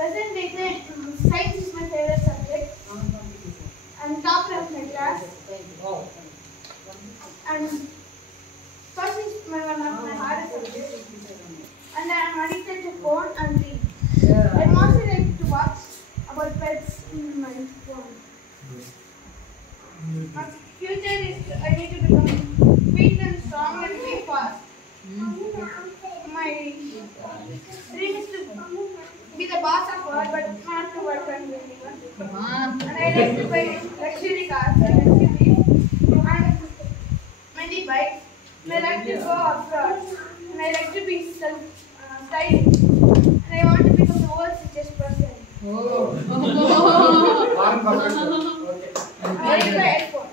Present day, science is my favorite subject. I'm top of my class. And first is one of my hardest subjects. And I am addicted to phone and read. I mostly like to watch about pets in my phone. My future is I need to become fit and strong and very fast. My dream is to be the boss of world, but not to work on anyone. And I like to buy luxury cars and SUVs and many bikes. And I like to go abroad. And I like to be stylish. And I want to become the world's richest person. I like to buy iPhone.